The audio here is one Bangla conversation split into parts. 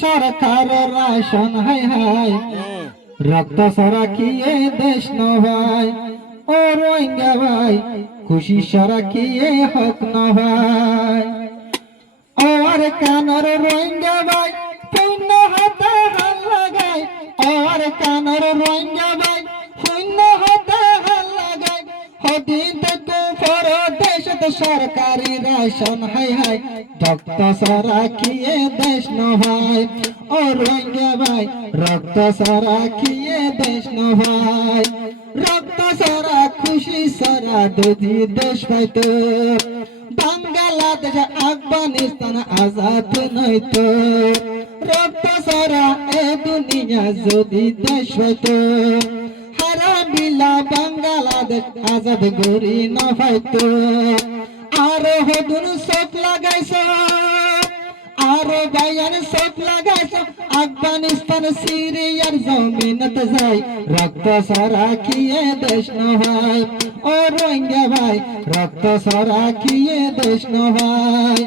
সরকার রাশন হাই হাই রক্ত সরা কিয়ে দেশ ন ভাই ও রোহিঙ্গা ভাই খুশি সরা কিয়ে হক ন ভাই ও আর কানর রোহিঙ্গা ভাই শূন্য হাতে হাল লাগাই ও আর কানর রোহিঙ্গা ভাই শূন্য হাতে হাল লাগাই হদিন থেকে পরদেশত সরকারি রাশন হাই হাই রক্ত সরা কিয়ে দেশ ন ভাই ও রোহিঙ্গা ভাই রক্ত সরা কিয়ে দেশ ন ভাই রক্ত সরা খুশি সরা যদি দেশ পাইতো বাংলাদেশ আফগানিস্তান আজাদ নইতো রক্ত সরা এ দুনিয়া যদি দেশ পাইতো হারামিলা বাংলাদেশ আজাদ গরি না পাইতো আরো হদুন সব লাগাইছ আরো বায়ান সব লাগাইছ আফগানিস্তান সিরিয়ার জমিনত যাই রক্ত সরা কিয়ে দেশ ন ভাই ও রোহিঙ্গা ভাই রক্ত সরা কিয়ে দেশ ন ভাই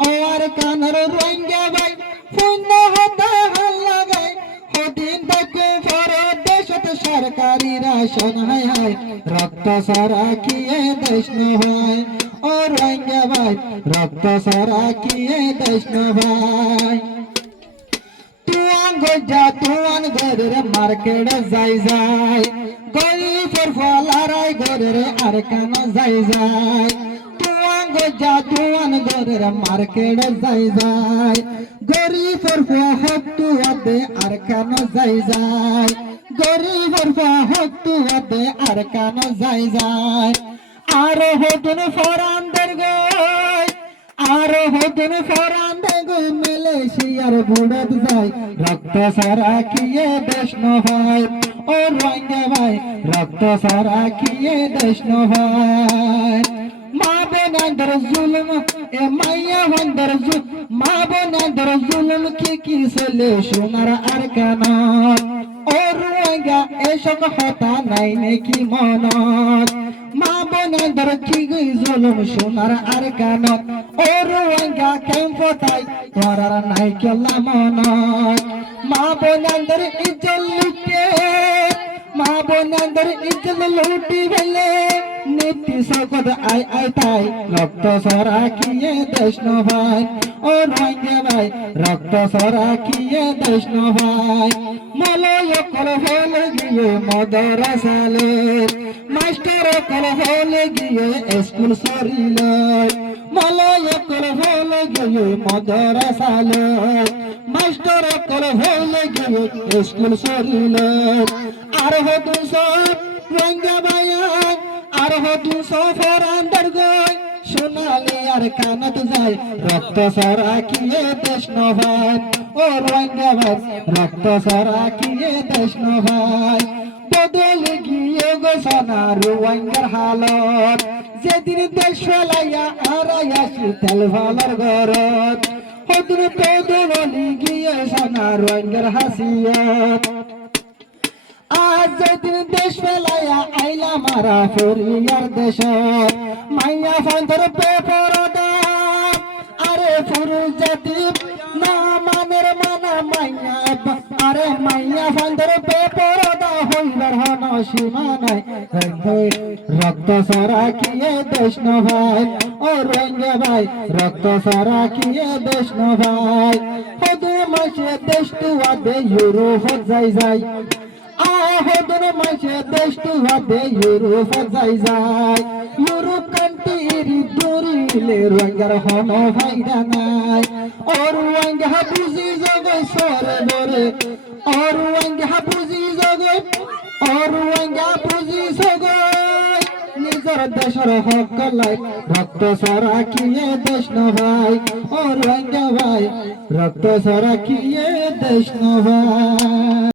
ও আর কানর রোহিঙ্গা ভাই শূন্য হাতে হাল লাগাই হদিন থেকে পরদেশত সরকারি রাশন হাই হাই রক্ত সরা কিয়ে দেশ ন ভাই ও রোহিঙ্গা ভাই রক্ত সরা কিয়ে দেশ ন ভাই তুয়ান গজা তুয়ান ঘরের মার্কেট যাই যাই গরিবের ফলারাই ঘরের আর কেন যাই যাই তুয়ান গজা তুয়ান ঘরের মার্কেট যাই যাই গরিবের হক তুয়াতে আর কেন যাই যাই গরিবের হক তুয়াতে আর কেন যাই যাই আরো হতুন ফরানদের গই আরো হতুন ফরানদের গই মালয়েশিয়ার বুড়ত যাই রক্ত সরা কিয়ে দেশ ন ভাই ও রোহিঙ্গা ভাই রক্ত সরা কিয়ে দেশ ন ভাই মা বোনাদের জুলুম এ মাইয়া বন্দর মা বোনাদের জুলুম কি ছেলে সোনার আর কেন ও রোহিঙ্গা এসব হতা নাই নাকি মনত মা বোনাদের কি গই জুলুম সোনার আর কেন ও রোহিঙ্গা ক্যাম্পটাই করার নাই কেলা মনত মা বোনাদের ইজ্জত লুটে মা বোনাদের ইজ্জত লুটি ফেলে নীতি সকত আই আই তাই রক্ত সরা কিয়ে দেশ ন ভাই ও রোহিঙ্গা ভাই রক্ত সরা কিয়ে দেশ ন ভাই মলয় কল হলে গিয়ে মদরসালে মাস্টার কল হলে গিয়ে স্কুল সরিল মলয় কল হলে গিয়ে মদরসালে মাস্টার কল হলে গিয়ে স্কুল সরিল আর হতো সব রোহিঙ্গা ভাই আর হতু সফর আন্দার গই সোনালি আর কানত যাই রক্ত সরা কিয়ে দেশ ন ভাই ও রোহিঙ্গা ভাই রক্ত সরা কিয়ে দেশ ন ভাই বদলে গিয়ে গো সোনা রোহিঙ্গার হালত যেদিন দেশ ফেলাইয়া আরাইয়াছি তেল ভালার ঘরত হতুন বদলে গিয়ে সোনা রোহিঙ্গার হাসিয়ত আজ যেদিন দেশ ফেলাইয়া আইলা মারা ফরিয়ার দেশ মাইয়া ফন্দর বেপরদা আরে ফুরুষ জাতি না মানের মানা মাইয়া আরে মাইয়া ফন্দর বেপরদা হইবার হন সীমা নাই রক্ত সরা কিয়ে দেশ ন ভাই ও রোহিঙ্গা ভাই রক্ত সরা কিয়ে দেশ ন ভাই হদুর মাসে দেশ তুয়াদে ইউরোপ যাই যাই আহদন মাসে দেশ তুহাতে ইউরোপ যাই যাই ইউরোপ কান্ট্রি দরিলে রোহিঙ্গার হন ভাইরা নাই ও রোহিঙ্গা বুঝি জগে সরে ধরে ও রোহিঙ্গা বুঝি জগে ও রোহিঙ্গা বুঝি জগে নিজের দেশের হক লাই রক্ত সরা কিয়ে দেশ ন ভাই ও রোহিঙ্গা ভাই রক্ত সরা কিয়ে দেশ ন ভাই।